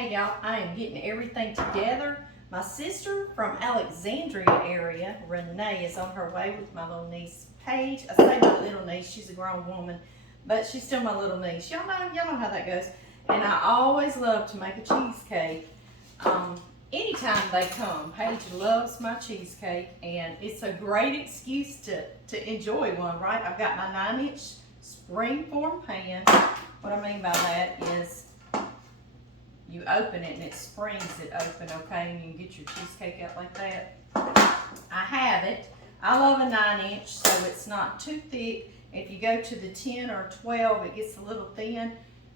Hey y'all, I am getting everything together. My sister from Alexandria area, Renee, is on her way with my little niece, Paige. I say my little niece, she's a grown woman, but she's still my little niece. Y'all know how that goes. And I always love to make a cheesecake. Anytime they come, Paige loves my cheesecake, and it's a great excuse to enjoy one, right? I've got my 9-inch springform pan. What I mean by that is you open it and it springs it open, okay? And you can get your cheesecake out like that. I have it. I love a 9-inch, so it's not too thick. If you go to the 10 or 12, it gets a little thin,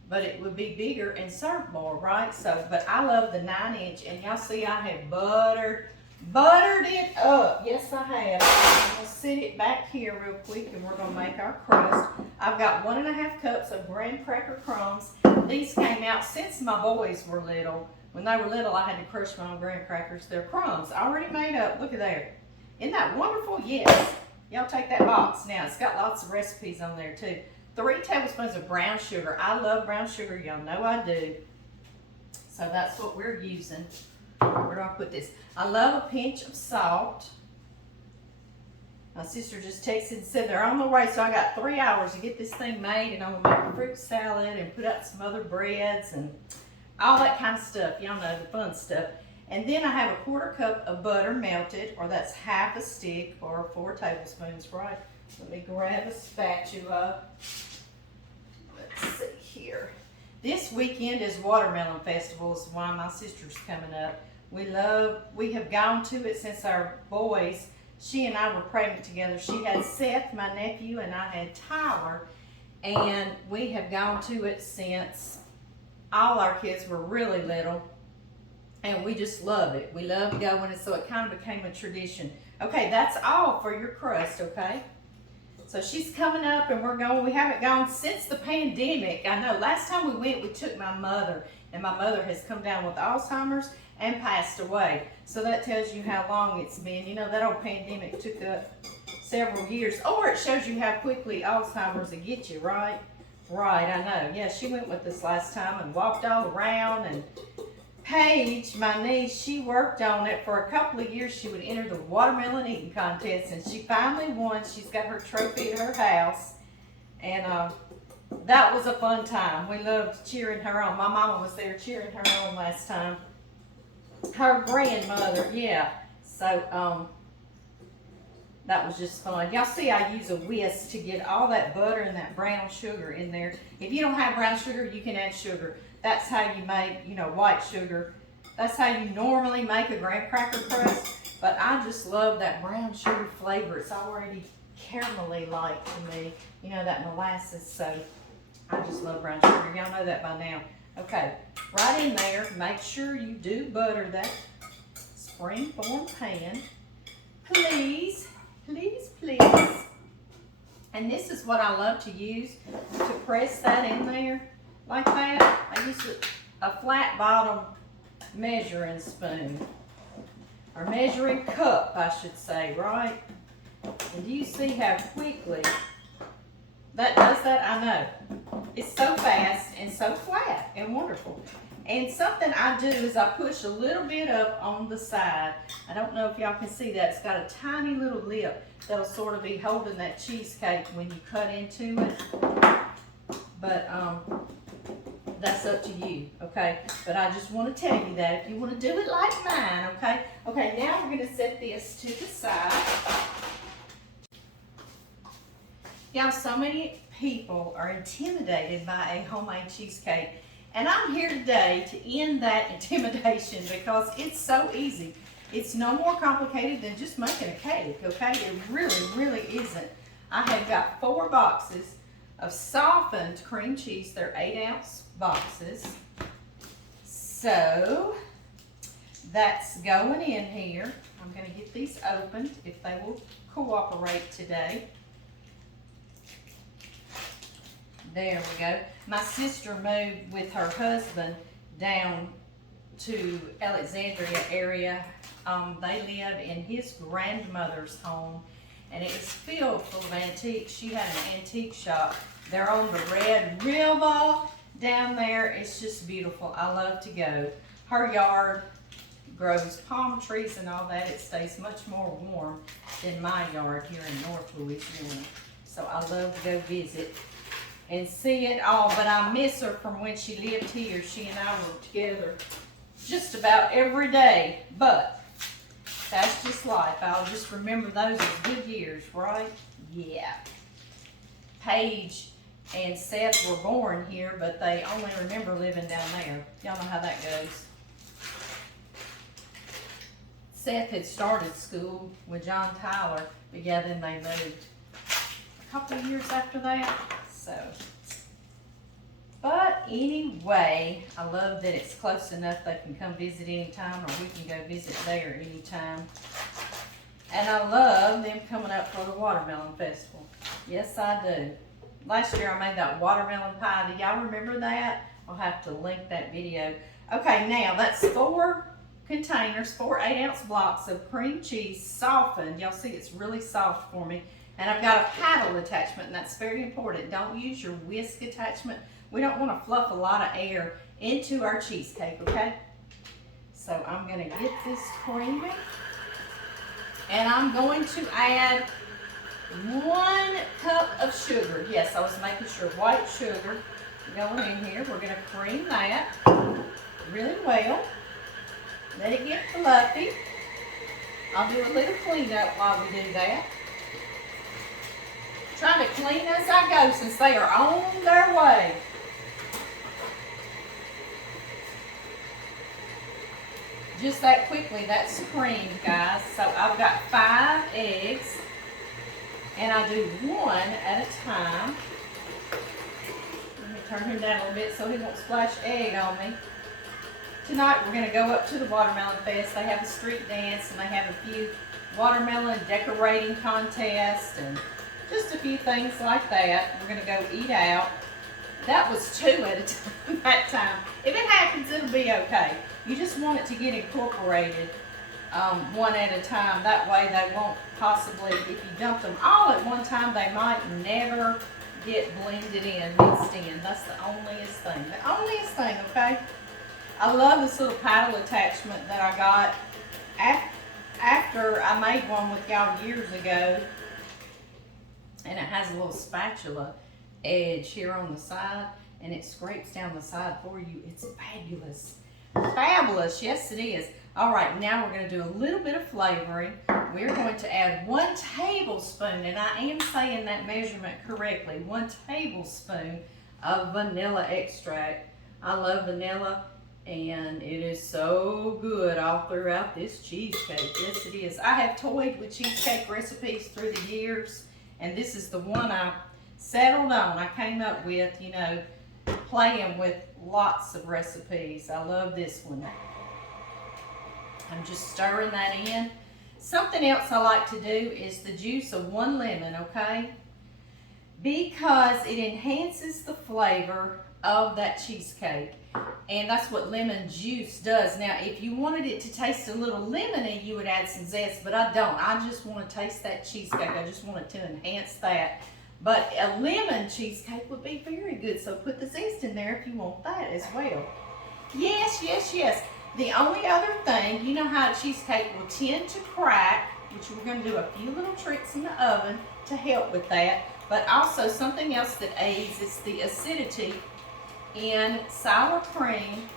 but it would be bigger and serve more, right? So, but I love the 9-inch, and y'all see I have buttered it up. Yes, I have. I'm gonna sit it back here real quick, and we're gonna make our crust. I've got 1½ cups of Graham Cracker Crumbs. These came out since my boys were little. When they were little, I had to crush my own graham crackers. They're crumbs, already made up. Look at there. Isn't that wonderful? Yes. Y'all take that box. Now, it's got lots of recipes on there, too. 3 tablespoons of brown sugar. I love brown sugar. Y'all know I do. So that's what we're using. Where do I put this? I love a pinch of salt. My sister just texted and said they're on the way, so I got 3 hours to get this thing made, and I'm gonna make a fruit salad and put out some other breads and all that kind of stuff. Y'all know the fun stuff. And then I have a 1/4 cup of butter melted, or that's half a stick, or 4 tablespoons, right? Let me grab a spatula. Let's see here. This weekend is Watermelon Festival, is why my sister's coming up. We have gone to it since our boys, she and I were pregnant together. She had Seth, my nephew, and I had Tyler, and we have gone to it since all our kids were really little, and we just love it. We love to go in it, so it kind of became a tradition. Okay, that's all for your crust, okay? So she's coming up, and we haven't gone since the pandemic. I know, last time we went, we took my mother, and my mother has come down with Alzheimer's and passed away. So that tells you how long it's been. You know, that old pandemic took up several years, or it shows you how quickly Alzheimer's will get you, right? Right, I know. Yeah, she went with us last time and walked all around, and Paige, my niece, she worked on it for a couple of years. She would enter the watermelon eating contest, and she finally won. She's got her trophy at her house, and that was a fun time. We loved cheering her on. My mama was there cheering her on last time. Her grandmother, yeah. So that was just fun. Y'all see I use a whisk to get all that butter and that brown sugar in there. If you don't have brown sugar, you can add sugar. That's how you make, white sugar. That's how you normally make a graham cracker crust. But I just love that brown sugar flavor. It's already caramelly-like to me. That molasses. So I just love brown sugar. Y'all know that by now. Okay, right in there, make sure you do butter that springform pan. Please, please, please. And this is what I love to use to press that in there like that. I use a flat bottom measuring spoon, or measuring cup, I should say, right? And do you see how quickly that does that? I know. It's so fast and so flat and wonderful. And something I do is I push a little bit up on the side. I don't know if y'all can see that. It's got a tiny little lip that'll sort of be holding that cheesecake when you cut into it. But that's up to you, okay? But I just want to tell you that if you want to do it like mine, okay? Okay, now we're going to set this to the side. Y'all, so many people are intimidated by a homemade cheesecake, and I'm here today to end that intimidation because it's so easy. It's no more complicated than just making a cake, okay? It really, really isn't. I have got 4 boxes of softened cream cheese. They're 8-ounce boxes. So that's going in here. I'm going to get these opened if they will cooperate today. There we go. My sister moved with her husband down to Alexandria area. They live in his grandmother's home, and it is filled full of antiques. She had an antique shop. They're on the Red River, down there. It's just beautiful. I love to go. Her yard grows palm trees and all that. It stays much more warm than my yard here in North Louisiana. So I love to go visit and see it all. But I miss her from when she lived here. She and I were together just about every day. But that's just life. I'll just remember those as good years, right? Yeah. Paige and Seth were born here, but they only remember living down there. Y'all know how that goes. Seth had started school with John Tyler, but yeah, then they moved a couple of years after that. So, but anyway, I love that it's close enough they can come visit anytime, or we can go visit there anytime. And I love them coming up for the Watermelon Festival. Yes, I do. Last year I made that watermelon pie. Do y'all remember that? I'll have to link that video. Okay, now that's 4 containers, 4 8-ounce blocks of cream cheese softened. Y'all see it's really soft for me. And I've got a paddle attachment, and that's very important. Don't use your whisk attachment. We don't want to fluff a lot of air into our cheesecake, okay? So I'm going to get this creamy. And I'm going to add 1 cup of sugar. Yes, I was making sure white sugar going in here. We're going to cream that really well. Let it get fluffy. I'll do a little cleanup while we do that. Trying to clean as I go since they are on their way. Just that quickly, that's creamed, guys. So I've got 5 eggs. And I do 1 at a time. Let me turn him down a little bit so he won't splash egg on me. Tonight we're going to go up to the Watermelon Fest. They have a street dance and they have a few watermelon decorating contests and just a few things like that. We're going to go eat out. That was 2 at a time that time. If it happens, it'll be okay. You just want it to get incorporated 1 at a time. That way they won't possibly, if you dump them all at one time, they might never get blended in, mixed in. That's the onlyest thing. The onlyest thing, okay? I love this little paddle attachment that I got after I made one with y'all years ago. And it has a little spatula edge here on the side, and it scrapes down the side for you. It's fabulous. Fabulous, yes it is. All right, now we're going to do a little bit of flavoring. We're going to add 1 tablespoon, and I am saying that measurement correctly, 1 tablespoon of vanilla extract. I love vanilla, and it is so good all throughout this cheesecake. Yes, it is. I have toyed with cheesecake recipes through the years, and this is the one I settled on. I came up with, you know, playing with lots of recipes. I love this one. I'm just stirring that in. Something else I like to do is the juice of 1 lemon, okay? Because it enhances the flavor of that cheesecake. And that's what lemon juice does. Now, if you wanted it to taste a little lemony, you would add some zest, but I don't. I just want to taste that cheesecake. I just want it to enhance that. But a lemon cheesecake would be very good, so put the zest in there if you want that as well. Yes, yes, yes. The only other thing, you know how a cheesecake will tend to crack, which we're going to do a few little tricks in the oven to help with that. But also something else that aids is the acidity in sour cream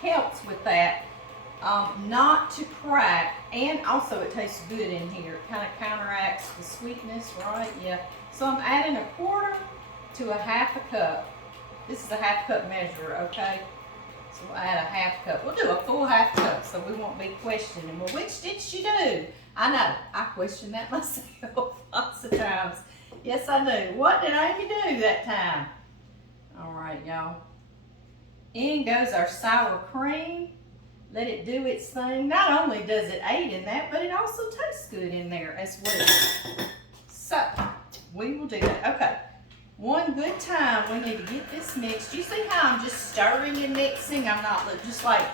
helps with that, not to crack, and also it tastes good in here. It kind of counteracts the sweetness, right? Yeah. So I'm adding 1/4 to 1/2 cup. This is a 1/2 cup measure, okay? So we'll add a 1/2 cup. We'll do a full 1/2 cup so we won't be questioning, well, which did she do? I know, I question that myself lots of times. Yes, I do. What did Amy do that time? All right, y'all. In goes our sour cream. Let it do its thing. Not only does it aid in that, but it also tastes good in there as well. So, we will do that. Okay. One good time, we need to get this mixed. You see how I'm just stirring and mixing? I'm not just like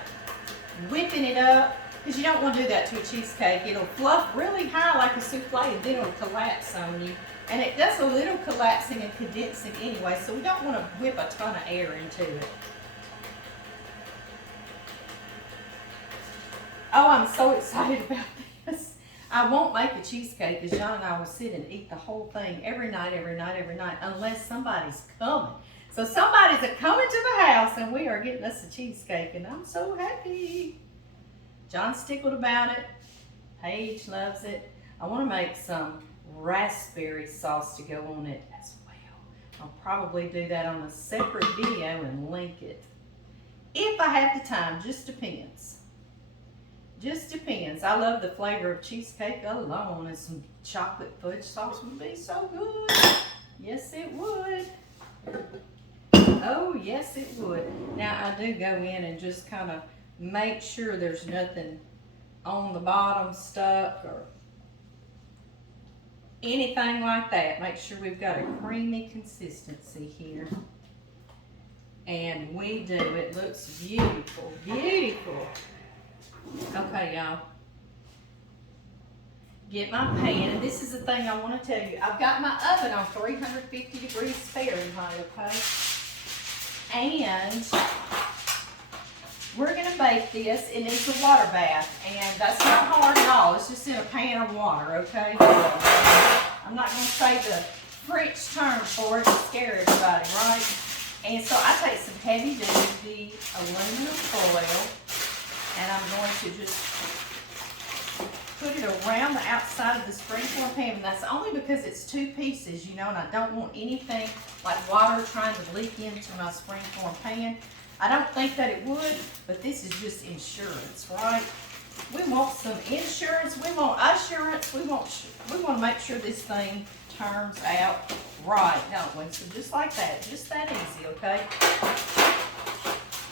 whipping it up, because you don't want to do that to a cheesecake. It'll fluff really high like a souffle, and then it'll collapse on you. And it does a little collapsing and condensing anyway, so we don't want to whip a ton of air into it. Oh, I'm so excited about this. I won't make a cheesecake because John and I will sit and eat the whole thing every night, unless somebody's coming. So somebody's coming to the house and we are getting us a cheesecake and I'm so happy. John's tickled about it. Paige loves it. I want to make some raspberry sauce to go on it as well. I'll probably do that on a separate video and link it. If I have the time, just depends. Just depends. I love the flavor of cheesecake alone, and some chocolate fudge sauce would be so good. Yes, it would. Oh, yes, it would. Now, I do go in and just kind of make sure there's nothing on the bottom stuck or anything like that. Make sure we've got a creamy consistency here. And we do. It looks beautiful, beautiful. Okay, y'all. Get my pan, and this is the thing I want to tell you. I've got my oven on 350 degrees Fahrenheit, okay? And we're going to bake this. It needs a water bath, and that's not hard at all. It's just in a pan of water, okay? I'm not going to say the French term for it to scare everybody, right? And so I take some heavy-duty aluminum foil, and I'm going to just put it around the outside of the springform pan, and that's only because it's two pieces, you know, and I don't want anything like water trying to leak into my springform pan. I don't think that it would, but this is just insurance, right? We want some insurance, we want assurance, we want to make sure this thing turns out right, don't we? So just like that, just that easy, okay?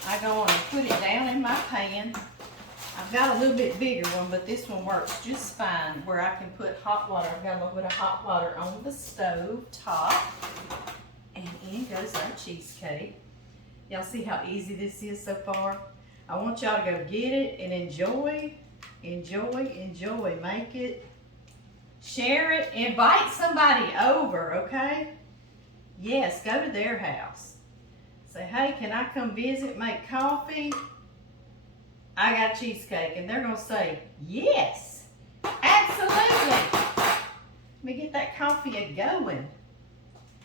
I go on and put it down in my pan. I've got a little bit bigger one, but this one works just fine where I can put hot water. I've got a little bit of hot water on the stove top. And in goes our cheesecake. Y'all see how easy this is so far? I want y'all to go get it and enjoy, enjoy, enjoy. Make it, share it, invite somebody over, okay? Yes, go to their house. Say, hey, can I come visit, make coffee? I got cheesecake. And they're going to say, yes, absolutely. Let me get that coffee a-going.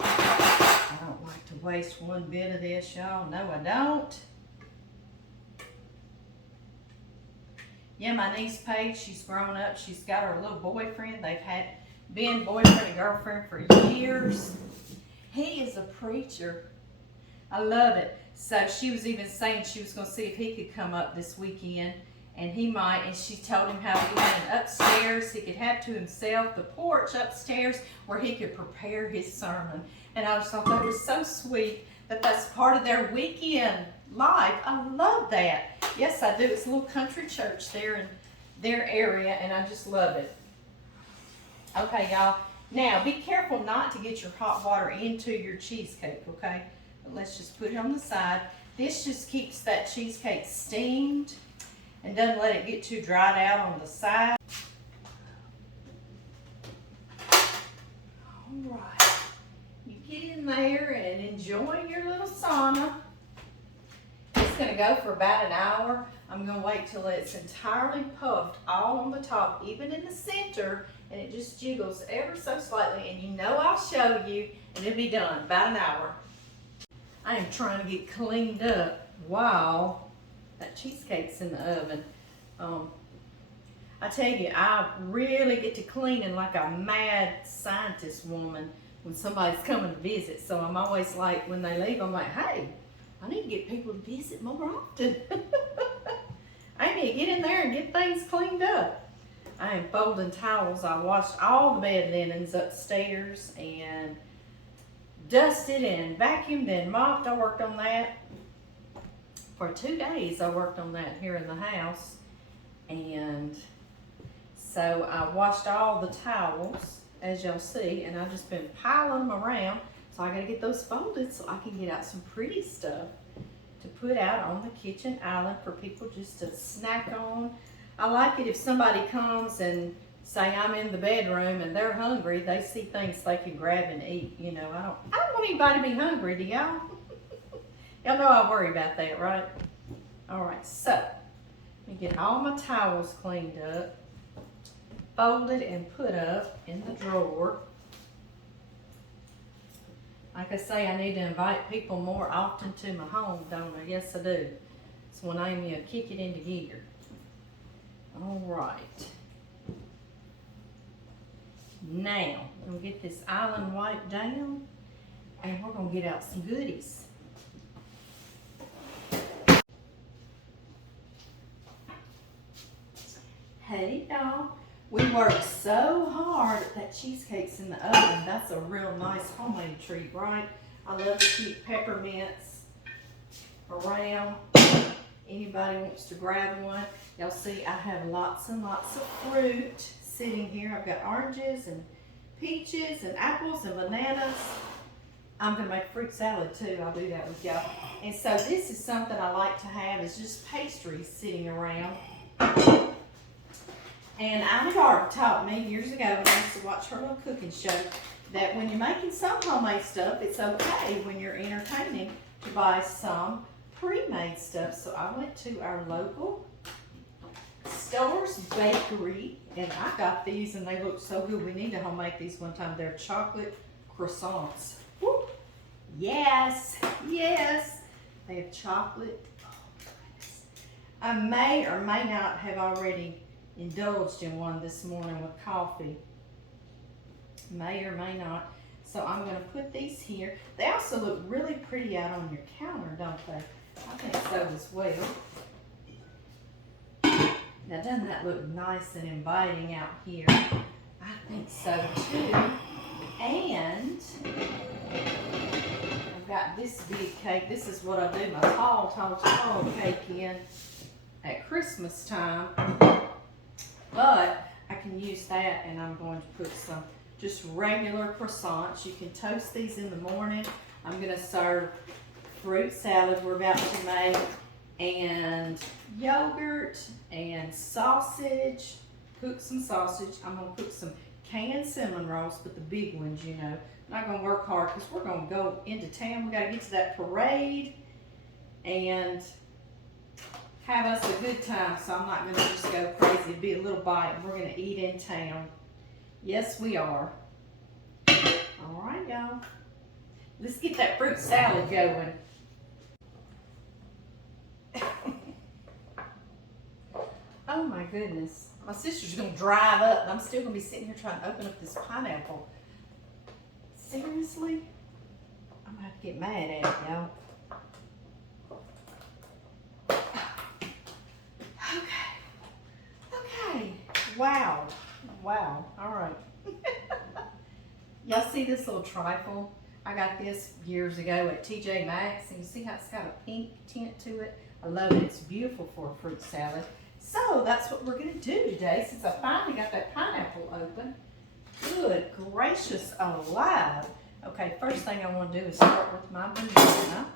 I don't like to waste one bit of this, y'all. No, I don't. Yeah, my niece Paige, she's grown up. She's got her little boyfriend. They've been boyfriend and girlfriend for years. He is a preacher. I love it. So she was even saying she was going to see if he could come up this weekend, and he might. And she told him how he had an upstairs he could have to himself, the porch upstairs where he could prepare his sermon. And I just thought that was so sweet that that's part of their weekend life. I love that. Yes, I do. It's a little country church there in their area, and I just love it. Okay, y'all. Now, be careful not to get your hot water into your cheesecake, okay? But let's just put it on the side. This just keeps that cheesecake steamed and doesn't let it get too dried out on the side. All right. You get in there and enjoy your little sauna. It's going to go for about an hour. I'm going to wait till it's entirely puffed all on the top, even in the center, and it just jiggles ever so slightly, and you know I'll show you, and it'll be done about an hour. I am trying to get cleaned up while that cheesecake's in the oven. I tell you, I really get to cleaning like a mad scientist woman when somebody's coming to visit. So I'm always like, when they leave, I'm like, hey, I need to get people to visit more often. I need to get in there and get things cleaned up. I am folding towels. I washed all the bed linens upstairs and dusted and vacuumed and mopped. I worked on that for 2 days. I worked on that here in the house. And so I washed all the towels, as y'all see, and I've just been piling them around. So I gotta get those folded so I can get out some pretty stuff to put out on the kitchen island for people just to snack on. I like it if somebody comes and say I'm in the bedroom and they're hungry, they see things they can grab and eat. You know, I don't want anybody to be hungry, do y'all? Y'all know I worry about that, right? All right, so let me get all my towels cleaned up, folded and put up in the drawer. Like I say, I need to invite people more often to my home, don't I? Yes, I do. So when I'm going to kick it into gear. All right. Now, we'll get this island wiped down, and we're going to get out some goodies. Hey, y'all. We worked so hard at that cheesecake's in the oven. That's a real nice homemade treat, right? I love to keep peppermints around. Anybody wants to grab one. Y'all see I have lots and lots of fruit sitting here. I've got oranges and peaches and apples and bananas. I'm gonna make fruit salad too. I'll do that with y'all. And so this is something I like to have, is just pastries sitting around. And Ivy Garb taught me years ago when I used to watch her little cooking show that when you're making some homemade stuff, it's okay when you're entertaining to buy some pre-made stuff. So I went to our local Store's Bakery and I got these and they look so good. We need to home make these one time. They're chocolate croissants. Woo. Yes, yes. They have chocolate. Oh, goodness. I may or may not have already indulged in one this morning with coffee. May or may not. So I'm going to put these here. They also look really pretty out on your counter, don't they? I think so as well. Now, doesn't that look nice and inviting out here? I think so too. And I've got this big cake. This is what I do my tall cake in at Christmas time. But I can use that, and I'm going to put some just regular croissants. You can toast these in the morning. I'm going to serve fruit salad we're about to make, and yogurt and sausage. Cook some sausage. I'm going to cook some canned cinnamon rolls, but the big ones, you know. I'm not going to work hard because we're going to go into town. We got to get to that parade and have us a good time, so I'm not going to just go crazy. It'll be a little bite, and we're going to eat in town. Yes, we are. All right, y'all. Let's get that fruit salad going. Oh, my goodness. My sister's going to drive up, and I'm still going to be sitting here trying to open up this pineapple. Seriously? I'm going to have to get mad at it, y'all. Okay. Wow. All right. Y'all see this little trifle? I got this years ago at TJ Maxx, and you see how it's got a pink tint to it? I love it. It's beautiful for a fruit salad. So that's what we're going to do today, since I finally got that pineapple open. Good gracious alive. Okay, first thing I want to do is start with my banana.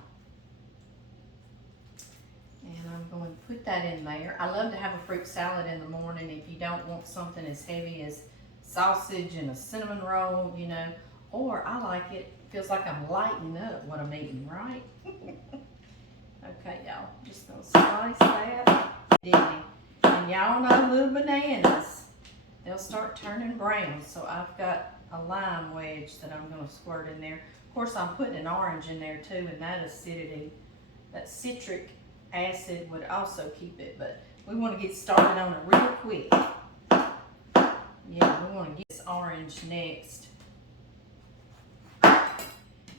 And I'm going to put that in there. I love to have a fruit salad in the morning if you don't want something as heavy as sausage and a cinnamon roll, you know. Or I like it, feels like I'm lighting up what I'm eating, right? Okay, y'all, just going to slice that. And y'all know little bananas, they'll start turning brown. So I've got a lime wedge that I'm going to squirt in there. Of course, I'm putting an orange in there too, and that acidity, that citric acid would also keep it, but we want to get started on it real quick. Yeah, we want to get this orange next.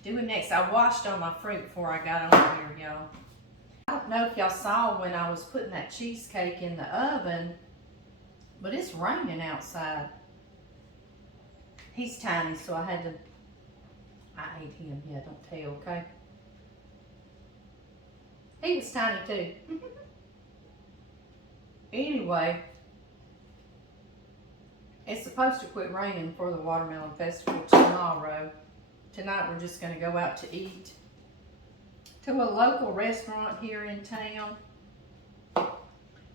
Doing next, I washed all my fruit before I got on here, y'all. I don't know if y'all saw when I was putting that cheesecake in the oven, but it's raining outside. He's tiny, so I ate him. Yeah, don't tell, okay? He was tiny too. Anyway, it's supposed to quit raining for the Watermelon Festival tomorrow. Tonight we're just going to go out to eat to a local restaurant here in town.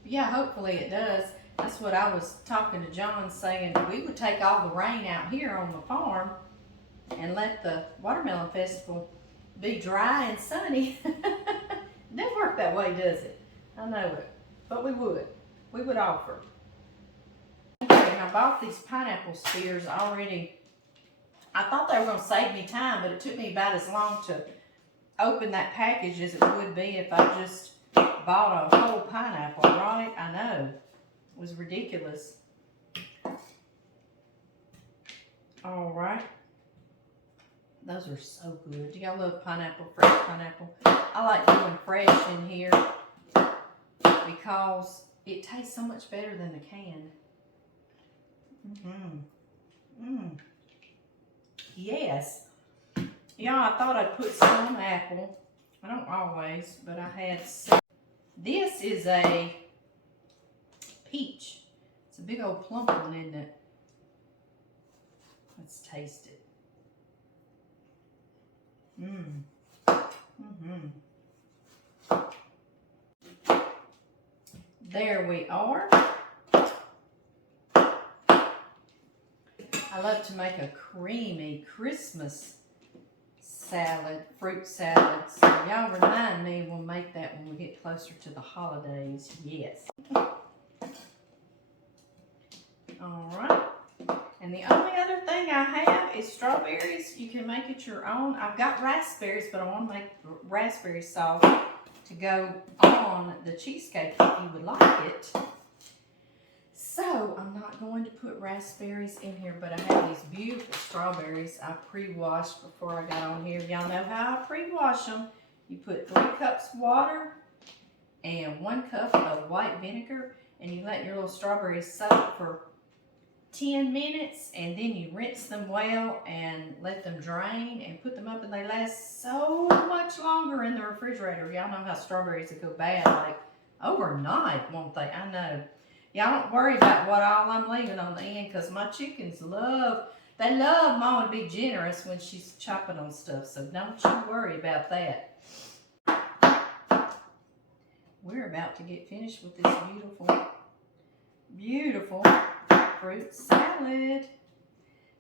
Yeah, hopefully it does. That's what I was talking to John, saying we would take all the rain out here on the farm and let the watermelon festival be dry and sunny. It doesn't work that way, does it? I know it, but we would. We would offer. Okay, and I bought these pineapple spears already. I thought they were going to save me time, but it took me about as long to open that package as it would be if I just bought a whole pineapple, right? I know. It was ridiculous. All right. Those are so good. Do y'all love pineapple, fresh pineapple? I like doing fresh in here because it tastes so much better than the can. Yes. Yeah, I thought I'd put some apple. I don't always, but I had some. This is a peach. It's a big old plump one, isn't it? Let's taste it. There we are. I love to make a creamy Christmas salad, fruit salad. So y'all remind me, we'll make that when we get closer to the holidays. Yes. All right. And the only other thing I have is strawberries. You can make it your own. I've got raspberries, but I want to make raspberry sauce to go on the cheesecake if you would like it. So I'm not going to put raspberries in here, but I have these beautiful strawberries I pre-washed before I got on here. Y'all know how I pre-wash them. You put 3 cups water and 1 cup of white vinegar, and you let your little strawberries soak for 10 minutes, and then you rinse them well and let them drain and put them up, and they last so much longer in the refrigerator. Y'all know how strawberries will go bad like overnight, won't they? I know. Y'all don't worry about what all I'm leaving on the end, because my chickens love Mama to be generous when she's chopping on stuff, so don't you worry about that. We're about to get finished with this beautiful, beautiful fruit salad.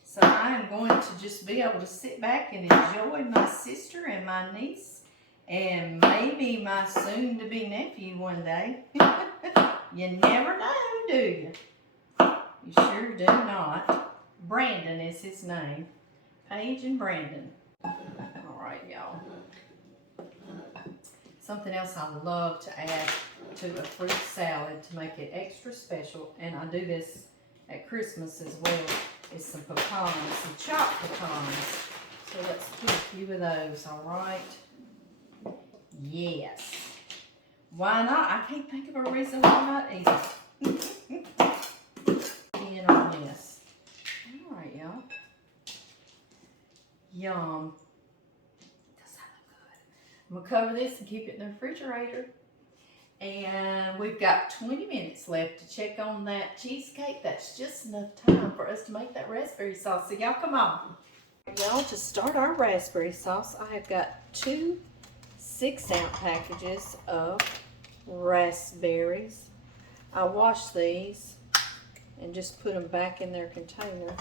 So I am going to just be able to sit back and enjoy my sister and my niece and maybe my soon-to-be nephew one day. You never know, do you? You sure do not. Brandon is his name. Paige and Brandon. All right, y'all. Something else I love to add to a fruit salad to make it extra special, and I do this at Christmas as well, is some pecans, some chopped pecans. So let's put a few of those, all right? Yes. Why not? I can't think of a reason why not either. In on this. All right, y'all. Yum. Does that look good? I'm going to cover this and keep it in the refrigerator. And we've got 20 minutes left to check on that cheesecake. That's just enough time for us to make that raspberry sauce. So y'all come on. Y'all, to start our raspberry sauce, I have got 2 6-ounce packages of raspberries. I washed these and just put them back in their container.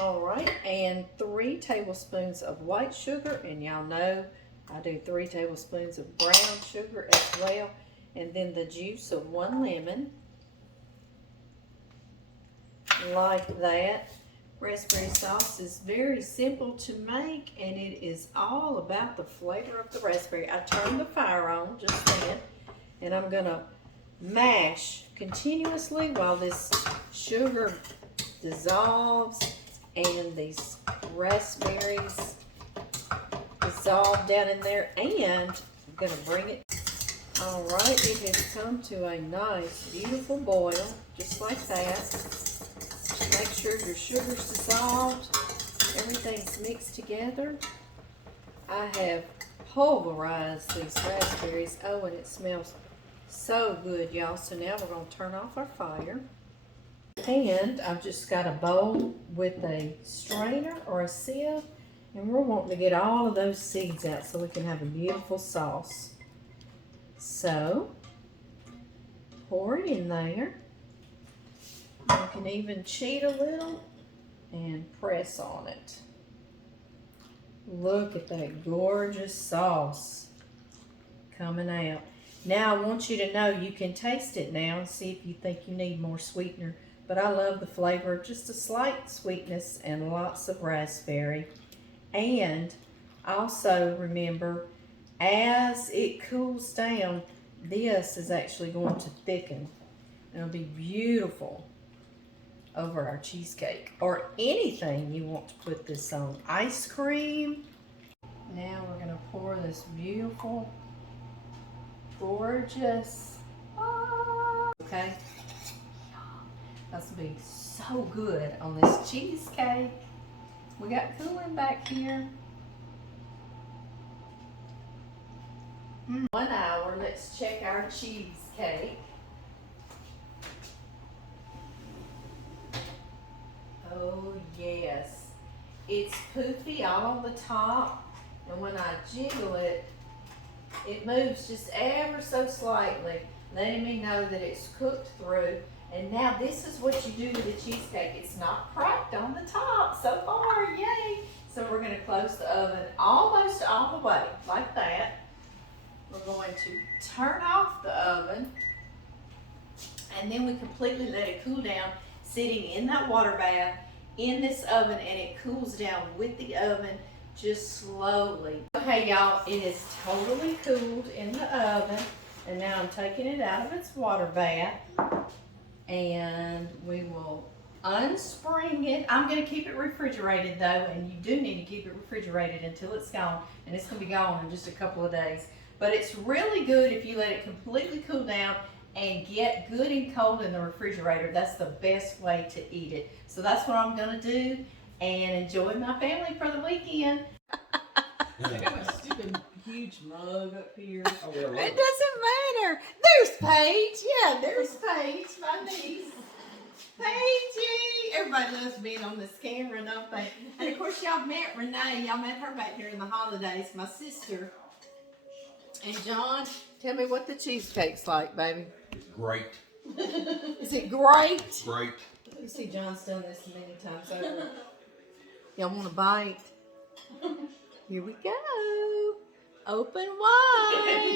All right, and 3 tablespoons of white sugar, and y'all know I do 3 tablespoons of brown sugar as well, and then the juice of 1 lemon, like that. Raspberry sauce is very simple to make, and it is all about the flavor of the raspberry. I turned the fire on just then, and I'm gonna mash continuously while this sugar dissolves and these raspberries dissolve down in there, and I'm gonna bring it. All right, it has come to a nice, beautiful boil, just like that. Just make sure your sugar's dissolved, everything's mixed together. I have pulverized these raspberries. Oh, and it smells so good, y'all. So now we're gonna turn off our fire. And I've just got a bowl with a strainer or a sieve, and we're wanting to get all of those seeds out so we can have a beautiful sauce. So pour it in there. You can even cheat a little and press on it. Look at that gorgeous sauce coming out. Now I want you to know you can taste it now and see if you think you need more sweetener. But I love the flavor, just a slight sweetness and lots of raspberry. And also remember, as it cools down, this is actually going to thicken. It'll be beautiful over our cheesecake or anything you want to put this on. Ice cream. Now we're going to pour this beautiful, gorgeous, okay, that's going to be so good on this cheesecake. We got cooling back here. 1 hour. Let's check our cheesecake. Oh yes, it's poofy all the top, and when I jiggle it, it moves just ever so slightly, letting me know that it's cooked through. And now this is what you do to the cheesecake. It's not cracked on the top so far, yay! So we're going to close the oven almost all the way, like that. We're going to turn off the oven, and then we completely let it cool down, sitting in that water bath in this oven, and it cools down with the oven just slowly. Okay, y'all, it is totally cooled in the oven, and now I'm taking it out of its water bath, and we will unspring it. I'm going to keep it refrigerated though, and you do need to keep it refrigerated until it's gone, and it's going to be gone in just a couple of days. But it's really good if you let it completely cool down and get good and cold in the refrigerator. That's the best way to eat it. So that's what I'm going to do, and enjoy my family for the weekend. I got my stupid huge mug up here. Oh, It doesn't matter. There's Paige. Yeah, there's Paige, my niece. Paigey. Everybody loves being on this camera, don't they? And of course, y'all met Renee. Y'all met her back here in the holidays, my sister. And John, tell me what the cheesecake's like, baby. It's great. Is it great? Great. You see, John's done this many times over. Y'all want a bite? Here we go. Open wide.